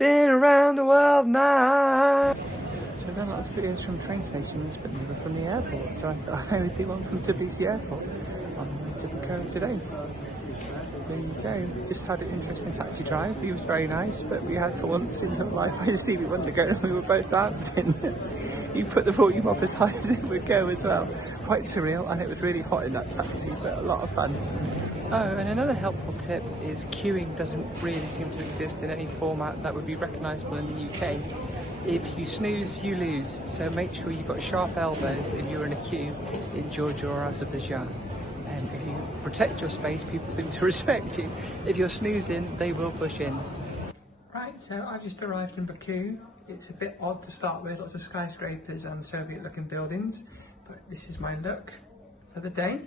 Been around the world now. So I've done lots of videos from train stations, but never from the airport. So I thought I would do one from Tbilisi Airport on the way to Baku today. There you go. Just had an interesting taxi drive. He was very nice, but we had for once in real life, I just really wanted to go and we were both dancing. He put the volume up as high as it would go as well. Quite surreal, and it was really hot in that taxi, but a lot of fun. Oh, and another helpful tip is queuing doesn't really seem to exist in any format that would be recognisable in the UK. If you snooze, you lose, so make sure you've got sharp elbows if you're in a queue in Georgia or Azerbaijan. And if you protect your space, people seem to respect you. If you're snoozing, they will push in. Right, so I've just arrived in Baku. It's a bit odd to start with, lots of skyscrapers and Soviet-looking buildings, but this is my look for the day.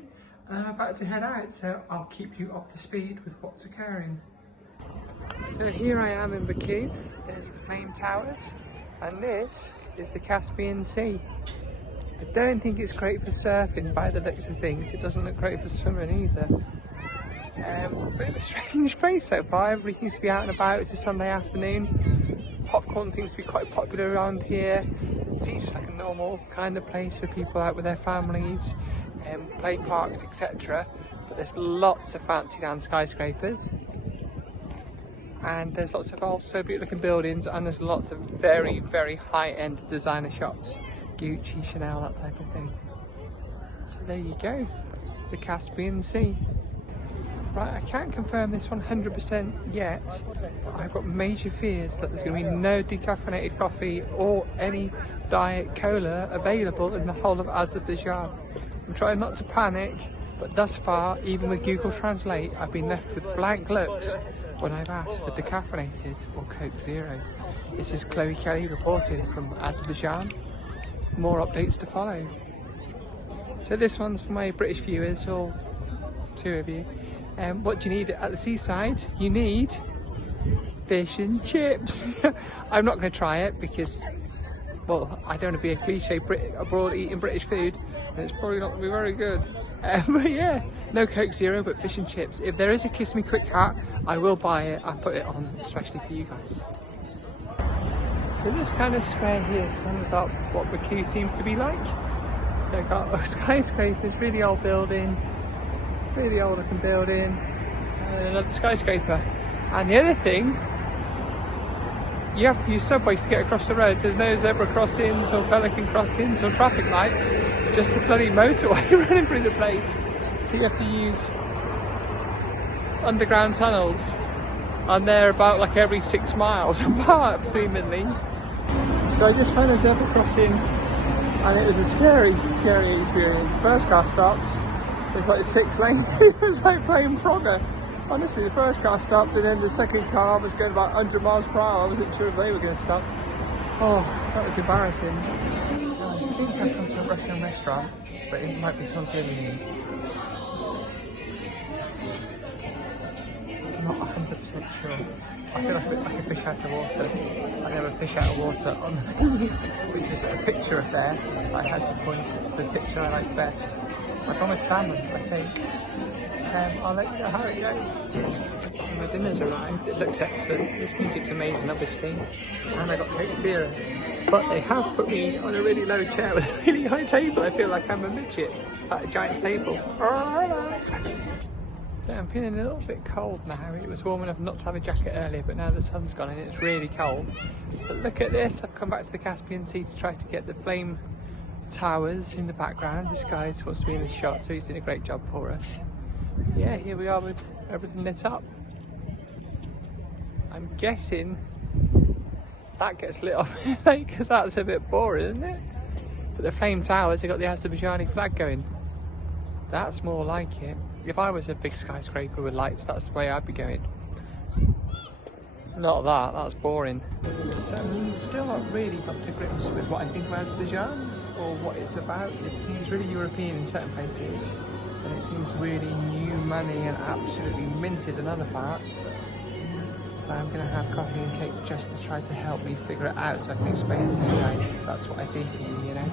I'm about to head out, so I'll keep you up to speed with what's occurring. So here I am in Baku. There's the Flame Towers, and this is the Caspian Sea. I don't think it's great for surfing by the looks of things. It doesn't look great for swimming either. A bit of a strange place so far. Everybody seems to be out and about. It's a Sunday afternoon. Popcorn seems to be quite popular around here. It seems just like a normal kind of place for people out with their families, play parks, etc. But there's lots of fancy down skyscrapers, and there's lots of old Soviet-looking buildings, and there's lots of very, very high-end designer shops, Gucci, Chanel, that type of thing. So there you go, the Caspian Sea. Right, I can't confirm this 100% yet, but I've got major fears that there's going to be no decaffeinated coffee or any diet cola available in the whole of Azerbaijan. I'm trying not to panic, but thus far, even with Google Translate, I've been left with blank looks when I've asked for decaffeinated or Coke Zero. This is Chloe Kelly reporting from Azerbaijan. More updates to follow. So this one's for my British viewers, or two of you. What do you need at the seaside? You need fish and chips. I'm not going to try it because, well, I don't want to be a cliche abroad eating British food, and it's probably not going to be very good. But yeah, no Coke Zero, but fish and chips. If there is a Kiss Me Quick hat, I will buy it and put it on, especially for you guys. So this kind of square here sums up what Baku seems to be like. So I've got a skyscraper, really old building, really old looking building, and another skyscraper. And the other thing, you have to use subways to get across the road. There's no zebra crossings or pelican crossings or traffic lights, just the bloody motorway running through the place. So you have to use underground tunnels, and they're about like every 6 miles apart, seemingly. So I just found a zebra crossing, and it was a scary, scary experience. The first car stopped. It's like 6 lanes. It was like playing Frogger. Honestly, the first car stopped, and then the second car was going about 100 miles per hour. I wasn't sure if they were going to stop. Oh, that was embarrassing. So I think I've come to a Russian restaurant, but it might be someone's living in. I'm not 100% sure. I feel like a fish out of water. I never fish out of water on the menu, which is a picture of there. I had to point to the picture I like best. I've gone with salmon, I think. I'll let you know how it goes. So my dinner's arrived. It looks excellent. This music's amazing, obviously. And I got Coke Zero. But they have put me on a really low chair with a really high table. I feel like I'm a midget at a giant table. So I'm feeling a little bit cold now. It was warm enough not to have a jacket earlier, but now the sun's gone and it's really cold. But look at this. I've come back to the Caspian Sea to try to get the Flame Towers in the background. This guy wants to be in the shot, so he's doing a great job for us. Yeah, here we are with everything lit up. I'm guessing that gets lit up because that's a bit boring, isn't it? But the Flame Towers have got the Azerbaijani flag going. That's more like it. If I was a big skyscraper with lights, that's the way I'd be going. Not that, that's boring. So I'm still not really got to grips with what I think of Azerbaijan or what it's about. It seems really European in certain places, and it seems really new money and absolutely minted in other parts. So I'm going to have coffee and cake just to try to help me figure it out, so I can explain it to you guys. That's what I do for you, you know.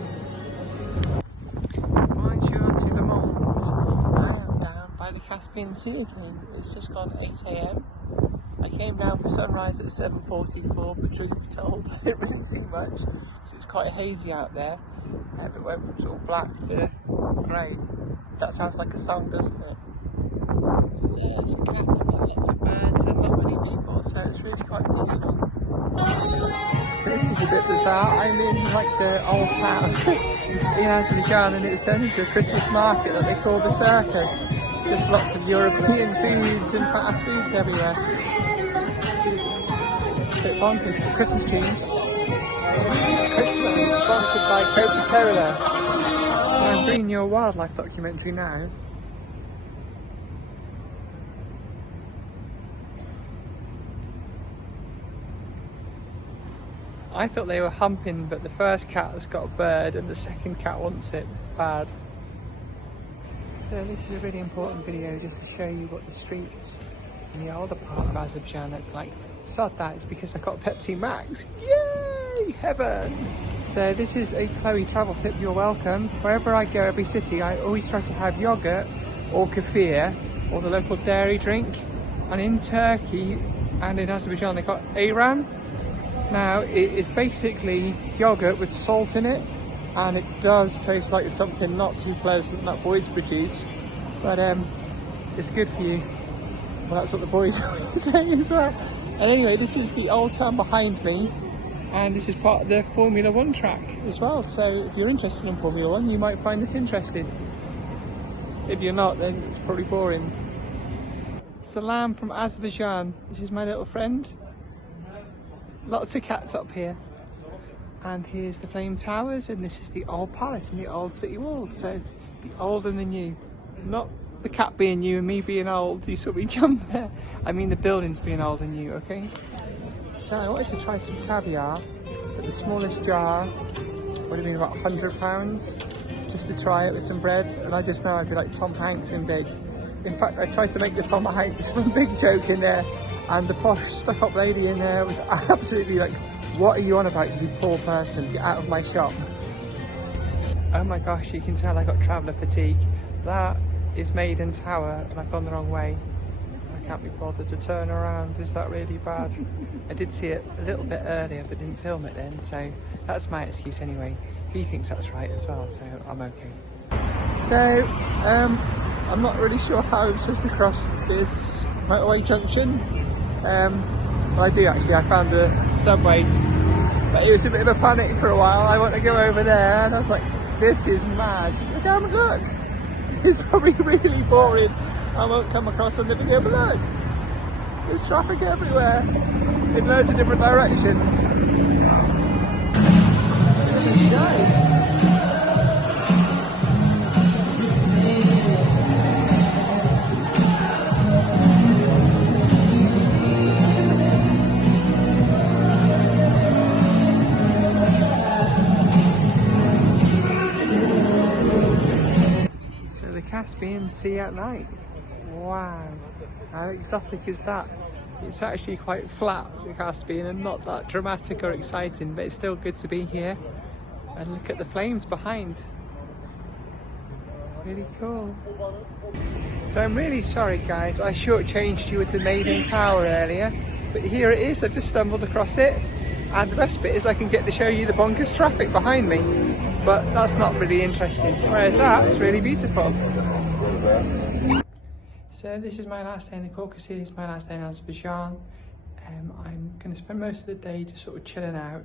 Bonjour to the monde. I am down by the Caspian Sea again. It's just gone 8 AM. I came down for sunrise at 7:44, but truth be told, I didn't really see much, so it's quite hazy out there. It went from sort of black to grey. That sounds like a song, doesn't it? Yeah, it's a cat and lots of birds and not many people, so it's really quite peaceful. So this is a bit bizarre. I'm in like the old town in Azerbaijan, and it's turned into a Christmas market that they call the circus. Just lots of European foods and fast foods everywhere. Which is a bit bonkers, but Christmas tunes. Christmas, sponsored by Coca-Cola. So I'm bringing you a wildlife documentary now. I thought they were humping, but the first cat has got a bird and the second cat wants it bad. So this is a really important video just to show you what the streets in the older part of Azerbaijan look like. Sod that, it's because I got Pepsi Max. Yay! Heaven! So this is a Chloe travel tip, you're welcome. Wherever I go, every city, I always try to have yogurt or kefir or the local dairy drink. And in Turkey and in Azerbaijan they got ayran. Now it is basically yogurt with salt in it, and it does taste like something not too pleasant that boys produce, but it's good for you. Well, that's what the boys always say as well. And anyway, this is the old town behind me, and this is part of the Formula 1 track as well, so if you're interested in Formula 1 you might find this interesting. If you're not, then it's probably boring. Salam from Azerbaijan. This is my little friend. Lots of cats up here, and here's the Flame Towers, and this is the old palace and the old city walls, so the old and the new. Not the cat being new and me being old, you saw me jump there. I mean the buildings being old and new, okay? So I wanted to try some caviar, but the smallest jar would have been about £100 just to try it with some bread, and I just know I'd be like Tom Hanks in Big. In fact, I tried to make the Tom Hanks from Big joke in there, and the posh stuck-up lady in there was absolutely like, what are you on about, you poor person, get out of my shop. Oh my gosh, you can tell I got traveller fatigue. That is Maiden Tower and I've gone the wrong way. I can't be bothered to turn around, is that really bad? I did see it a little bit earlier but didn't film it then, so that's my excuse anyway. He thinks that's right as well, so I'm okay. So, I'm not really sure how I'm supposed to cross this motorway junction. Well, I do actually, I found the subway, but it was a bit of a panic for a while. I want to go over there, and I was like, this is mad. Look how much, look! It's probably really boring. I won't come across on the video, but look! There's traffic everywhere, in loads of different directions. There you go. Caspian Sea at night. Wow, how exotic is that? It's actually quite flat, the Caspian, and not that dramatic or exciting, but it's still good to be here. And look at the flames behind. Really cool. So I'm really sorry guys, I shortchanged you with the Maiden Tower earlier, but here it is, I just stumbled across it. And the best bit is I can get to show you the bonkers traffic behind me, but that's not really interesting. Whereas that's really beautiful. So this is my last day in the Caucasus, my last day in Azerbaijan. I'm going to spend most of the day just sort of chilling out,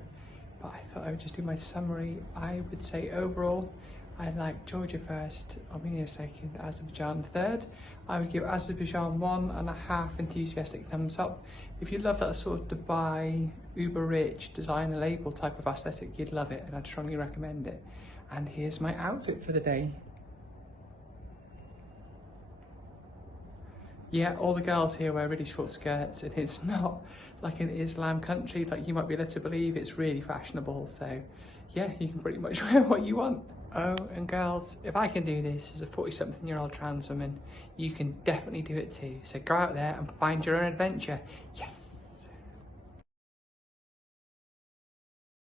but I thought I would just do my summary. I would say overall, I like Georgia first, Armenia second, Azerbaijan third. I would give Azerbaijan 1.5 enthusiastic thumbs up. If you love that sort of Dubai, uber rich, designer label type of aesthetic, you'd love it, and I'd strongly recommend it. And here's my outfit for the day. Yeah, all the girls here wear really short skirts, and it's not like an Islam country like you might be led to believe. It's really fashionable, so yeah, you can pretty much wear what you want. Oh, and girls, if I can do this as a 40-something-year-old trans woman, you can definitely do it too. So go out there and find your own adventure. Yes!